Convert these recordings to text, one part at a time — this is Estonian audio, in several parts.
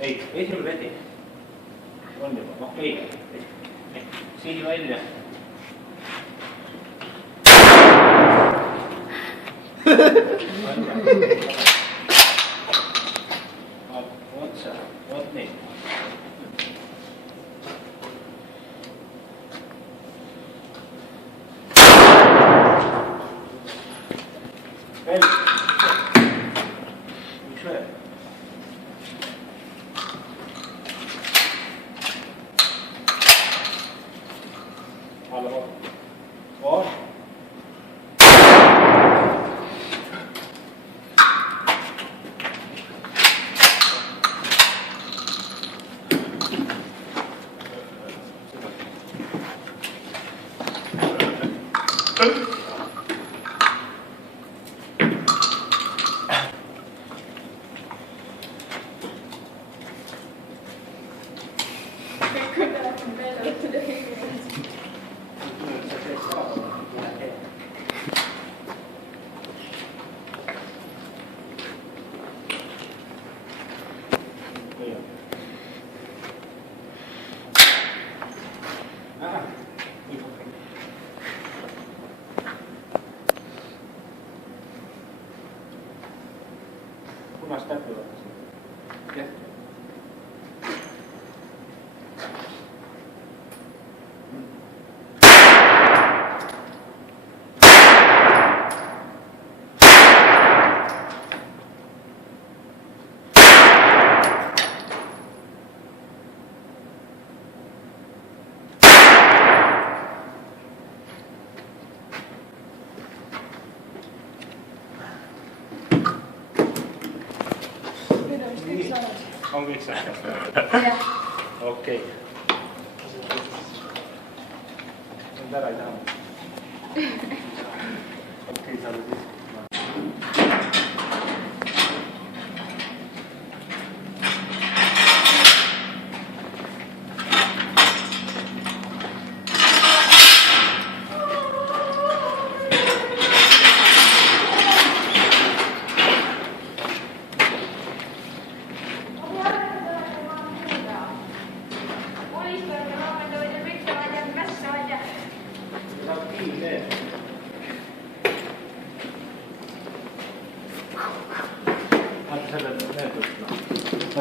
Ei, esimene veti. On juba, okei. Siini välja. Otsa, vot nii. Veel. Üks veel. Alla bort. Var. Punast täppi võttes. Jah. On kõik saanud? Okei. Nüüd ära ei taha. Okei, saada siis.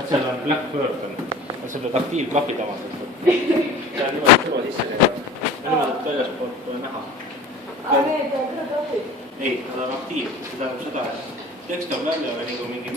Seal on Black Bird on. Sa pead aktiivklapid avaldada. Seal niimoodi kõrva sisse teha. Ja niimoodi, et väljaspoolt pole näha. Need on klapid? Ei, nad on aktiiv. See tähendab seda, et tekst on välja või nagu mingi